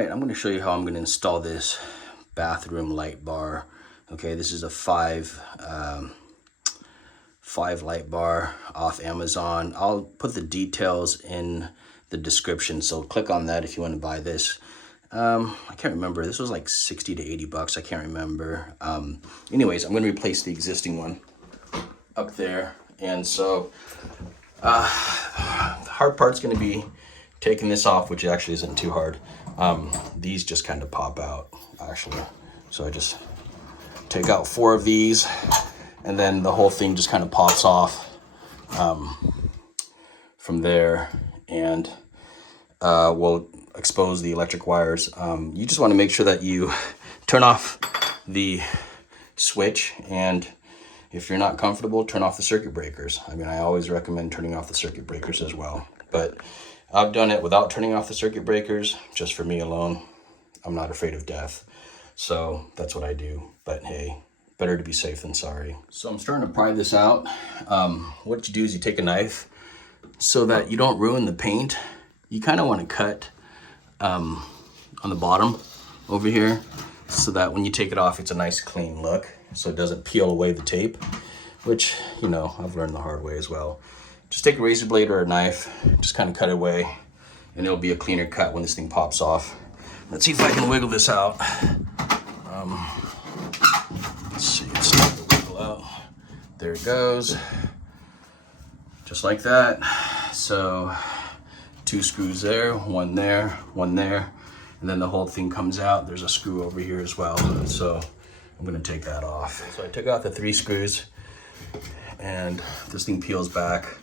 right, I'm going to show you how I'm going to install this bathroom light bar. Okay, this is a five light bar off Amazon. I'll put the details in the description, so click on that if you want to buy this. I can't remember, this was like 60 to 80 bucks, I can't remember. Anyways, I'm going to replace the existing one up there, and so the hard part's going to be taking this off, which actually isn't too hard. These just kind of pop out actually, so I just take out 4 of these, and then the whole thing just kind of pops off from there, and we'll expose the electric wires. You just want to make sure that you turn off the switch, and if you're not comfortable, turn off the circuit breakers. I mean, I always recommend turning off the circuit breakers as well, but I've done it without turning off the circuit breakers, just for me alone. I'm not afraid of death, so that's what I do. But hey, better to be safe than sorry. So I'm starting to pry this out. What you do is you take a knife so that you don't ruin the paint. You kind of want to cut on the bottom over here so that when you take it off, it's a nice clean look, so it doesn't peel away the tape, which, you know, I've learned the hard way as well. Just take a razor blade or a knife, just kind of cut it away, and it'll be a cleaner cut when this thing pops off. Let's see if I can wiggle this out. Let's see, it's starting to wiggle out. There it goes, just like that. So 2 screws there, one there, and then the whole thing comes out. There's a screw over here as well, so I'm gonna take that off. So I took out the 3 screws, and this thing peels back.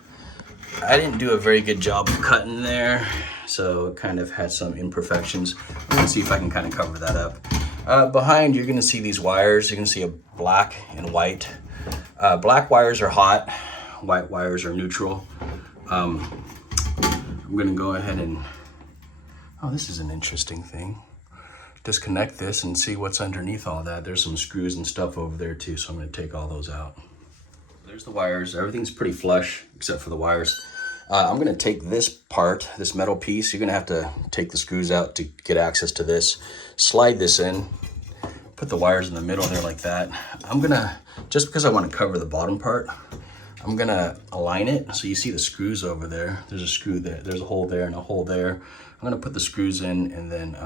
I didn't do a very good job of cutting there, so it kind of had some imperfections. Let's see if I can kind of cover that up. Behind, you're gonna see these wires. You're gonna see a black and white. Black wires are hot, white wires are neutral. I'm gonna go ahead and, oh, this is an interesting thing. Disconnect this and see what's underneath all that. There's some screws and stuff over there too, so I'm gonna take all those out. There's the wires. Everything's pretty flush except for the wires. I'm gonna take this part, this metal piece. You're gonna have to take the screws out to get access to this. Slide this in, put the wires in the middle there like that. I'm gonna, just because I wanna cover the bottom part, I'm gonna align it. So you see the screws over there. There's a screw there, there's a hole there and a hole there. I'm gonna put the screws in and then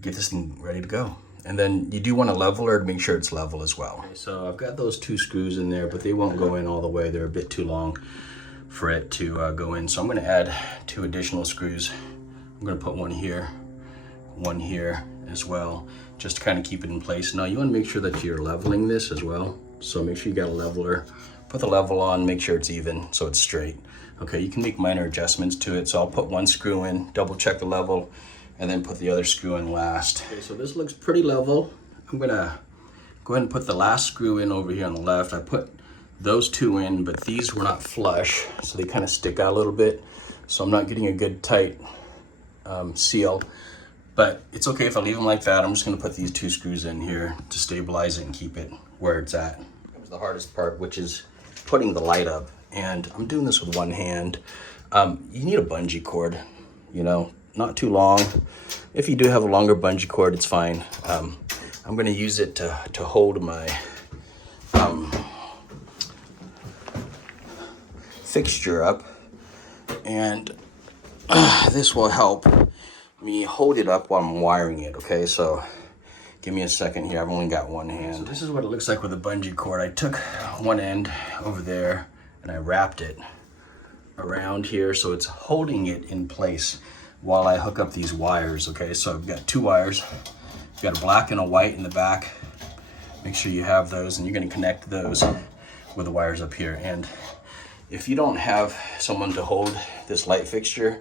get this thing ready to go. And then you do want a leveler to make sure it's level as well. Okay, so I've got those 2 screws in there, but they won't go in all the way. They're a bit too long for it to go in. So I'm gonna add 2 additional screws. I'm gonna put one here as well, just to kind of keep it in place. Now you wanna make sure that you're leveling this as well. So make sure you got a leveler. Put the level on, make sure it's even, so it's straight. Okay, you can make minor adjustments to it. So I'll put 1 screw in, double check the level, and then put the other screw in last. Okay, so this looks pretty level. I'm gonna go ahead and put the last screw in over here on the left. I put those 2 in, but these were not flush, so they kind of stick out a little bit. So I'm not getting a good tight seal, but it's okay if I leave them like that. I'm just gonna put these 2 screws in here to stabilize it and keep it where it's at. That was the hardest part, which is putting the light up. And I'm doing this with one hand. You need a bungee cord, you know, not too long. If you do have a longer bungee cord, it's fine. I'm gonna use it to hold my fixture up, and this will help me hold it up while I'm wiring it, okay? So give me a second here, I've only got one hand. So this is what it looks like with a bungee cord. I took one end over there and I wrapped it around here so it's holding it in place while I hook up these wires, okay? So I've got 2 wires. You've got a black and a white in the back. Make sure you have those, and you're gonna connect those with the wires up here. And if you don't have someone to hold this light fixture,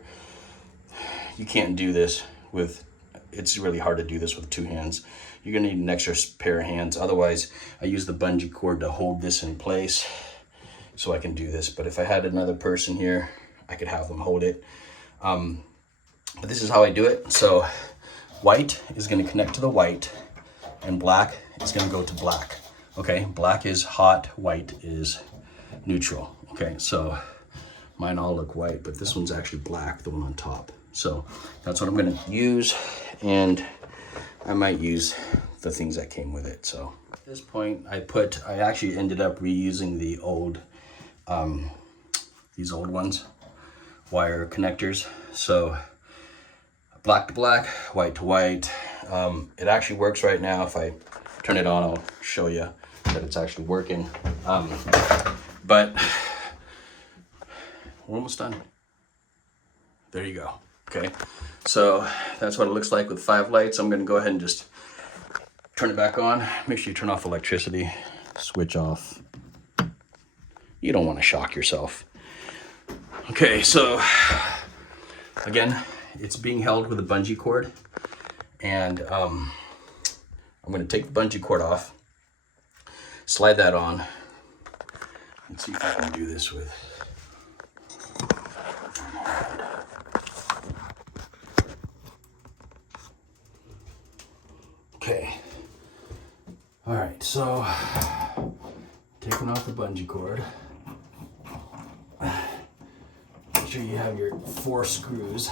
you can't do this with, it's really hard to do this with 2 hands. You're gonna need an extra pair of hands. Otherwise, I use the bungee cord to hold this in place so I can do this. But if I had another person here, I could have them hold it. But this is how I do it. So white is gonna connect to the white, and black is gonna go to black. Okay, black is hot, white is neutral. Okay, so mine all look white, but this one's actually black, the one on top. So that's what I'm gonna use, and I might use the things that came with it. So at this point, I actually ended up reusing the old, these old ones, wire connectors. So black to black, white to white. It actually works right now. If I turn it on, I'll show you that it's actually working. But we're almost done. There you go. Okay, so that's what it looks like with 5 lights. I'm gonna go ahead and just turn it back on. Make sure you turn off electricity, switch off. You don't want to shock yourself. Okay, so again, it's being held with a bungee cord, and I'm gonna take the bungee cord off, slide that on. Let's see if I can do this with. Okay. All right, so taking off the bungee cord. Make sure you have your 4 screws.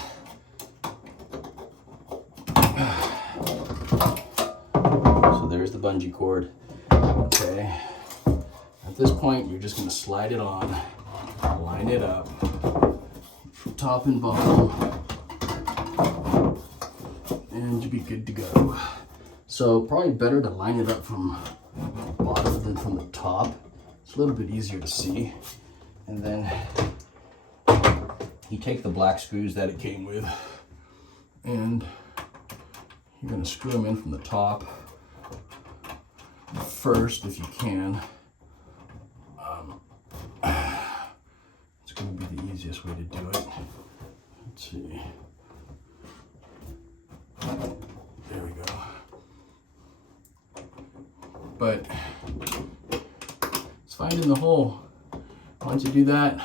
So there's the bungee cord. Okay. At this point, you're just gonna slide it on, line it up, top and bottom, and you'll be good to go. So probably better to line it up from the bottom than from the top. It's a little bit easier to see. And then you take the black screws that it came with, and you're gonna screw them in from the top first if you can. It's gonna be the easiest way to do it. Let's see. There we go. But it's finding the hole. Once you do that,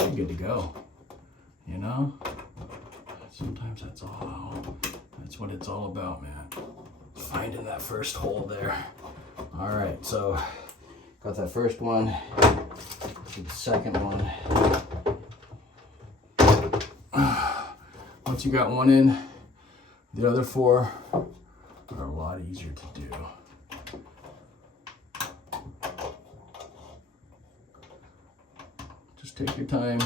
you're good to go. You know? Sometimes that's what it's all about, man. Finding that first hole there. All right, so got that first one. The second one. Once you got one in, the other 4 are a lot easier to do. Just take your time,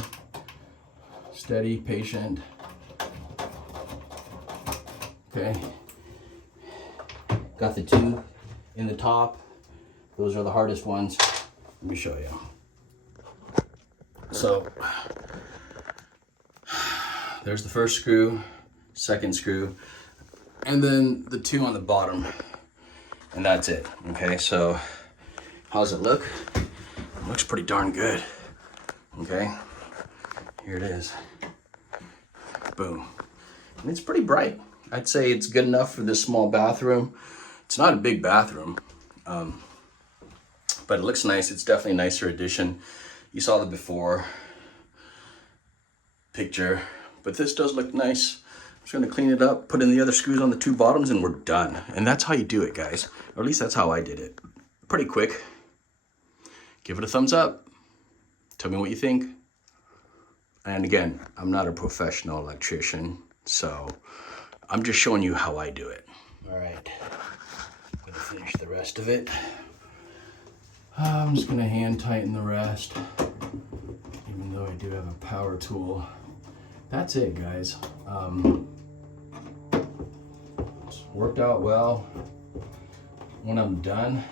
steady, patient. Okay, got the 2 in the top. Those are the hardest ones. Let me show you. So there's the first screw, second screw, and then the 2 on the bottom, and that's it. Okay, so how does it look? It looks pretty darn good. Okay, here it is. Boom. And it's pretty bright. I'd say it's good enough for this small bathroom. It's not a big bathroom, but it looks nice. It's definitely a nicer addition. You saw the before picture, but this does look nice. I'm just gonna clean it up, put in the other screws on the 2 bottoms, and we're done. And that's how you do it, guys. Or at least that's how I did it. Pretty quick. Give it a thumbs up. Tell me what you think. And again, I'm not a professional electrician, so I'm just showing you how I do it. All right, I'm gonna finish the rest of it. I'm just gonna hand tighten the rest, even though I do have a power tool. That's it, guys. It's worked out well. When I'm done,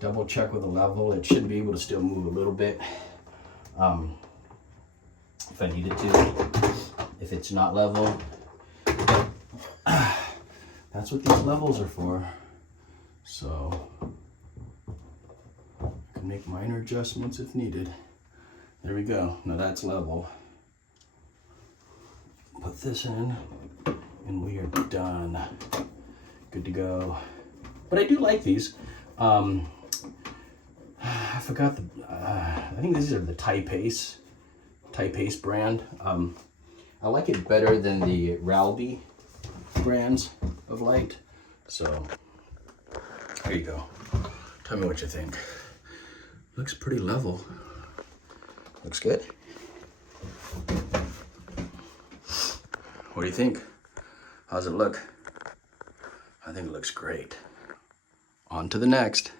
double check with the level. It should be able to still move a little bit if I needed to. If it's not level, that's what these levels are for. So I can make minor adjustments if needed. There we go. Now that's level. Put this in and we are done. Good to go. But I do like these. I forgot I think these are the Tipace brand. I like it better than the Ralbay brands of light. So there you go. Tell me what you think. Looks pretty level. Looks good. What do you think? How's it look? I think it looks great. On to the next.